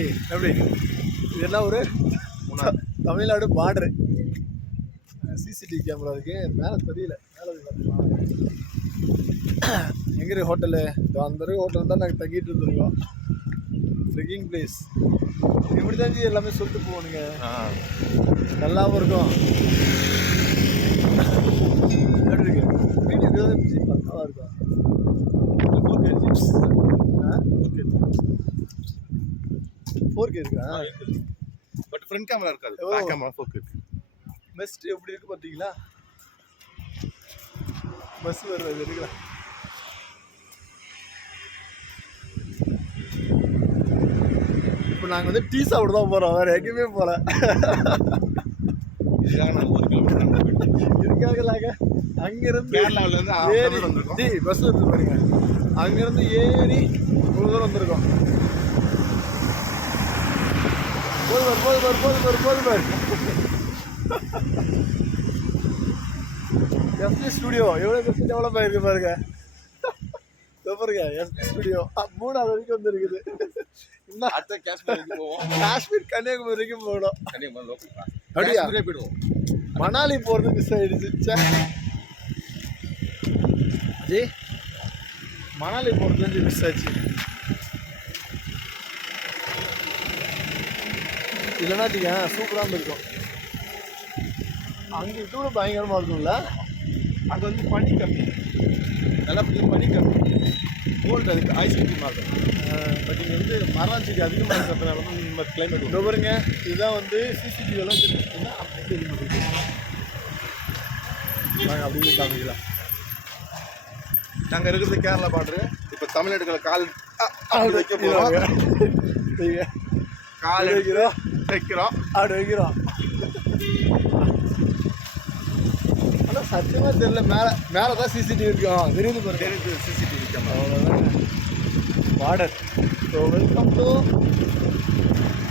ஏய் எப்படி இதெல்லாம் ஒரு தமிழ்நாடு பார்டரு. சிசிடிவி கேமரா இருக்கு மேலே தெரியல. மேலே எங்கே இருக்கு ஹோட்டலு? அந்த ஹோட்டல் தான் நாங்கள் தங்கிட்டு இருந்துருக்கோம். ட்ரெக்கிங் பிளேஸ் இப்படி தான் எல்லாமே சொல்லிட்டு போகணுங்க. நல்லாவும் இருக்கும். எப்படி இருக்கு வீடியோ பக்காவாக இருக்கும். ஃபோர் கே இருக்கா? பட் ஃப்ரண்ட் கேமரா இருக்காது. பேக் கேமரா 4K இருக்கு. பெஸ்ட் எப்படி இருக்கு பார்த்தீங்களா? பஸ் வருது இருக்குல்ல. இப்போ நாங்கள் வந்து டீ சாப்பிட தான் போகிறோம், வேறு எங்கேயுமே போகல. இதுக்காக அங்கேருந்து ஏறி டீ பஸ் வந்து பாருங்க, அங்கேருந்து ஏறி இவ்வளோ தூரம் வந்திருக்கோம். போது எஸ்பி ஸ்டுடியோ எவ்வளோ பெருசு டெவலப் ஆகிருக்கு பாருங்க. பாருங்க எஸ்பி ஸ்டுடியோ 3வது வரைக்கும் வந்துருக்குது. இன்னும் அடுத்த காஷ்மீர் கன்னியாகுமரி வரைக்கும் போகணும். அப்படியா போயிடுவோம். மணாலி போகிறது மிஸ் ஆகிடுச்சு. ஜி மணாலி போகிறது மிஸ் ஆச்சு. இல்லைன்னா சூப்பராக இருக்கும். அங்கே கூட பயங்கரமாக இருக்கும்ல. அங்கே வந்து பனி கம்மி, நல்லா பனி கம்மி, கோல்டு அதுக்கு ஐஸ் கட்டி மாதிரி. பட் இங்கே வந்து மரம் செடி அதிகமாக இருக்கிறதுனால தான் இந்த கிளைமேட். இதோ பாருங்க, இதுதான் வந்து சிசிடிவியெல்லாம் தெரிஞ்சுன்னா அப்படி தெரியும். நாங்கள் அப்படியே காமிக்கலாம். நாங்கள் இருக்கிறது கேரளா பார்டரு. இப்போ தமிழ்நாட்டுக்குள்ள கால் வைக்க போகிறோம். கால் வைக்கிறோம் அப்படி வைக்கிறோம். ஆனால் சத்தியமாக தெரியல, மேலே தான் சிசிடிவி இருக்கும். தெரியுது பாருங்க, தெரியுது சிசிடிவி கேமரா. அவ்வளோதாங்க border. So welcome to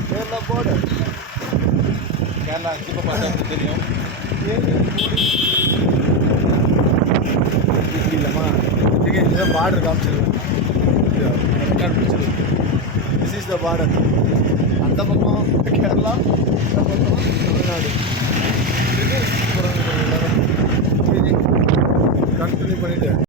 Kerala border. Kerala இப்போ பார்த்தா தெரியும். இப்படி இல்லைம்மா இதுதான் பார்டர் காமிச்சிருக்கேன். ரெக்கார்ட் பிடிச்சிருக்கு. This is the border. அந்த பக்கம் கேரளா, இந்த பக்கம் தமிழ்நாடு.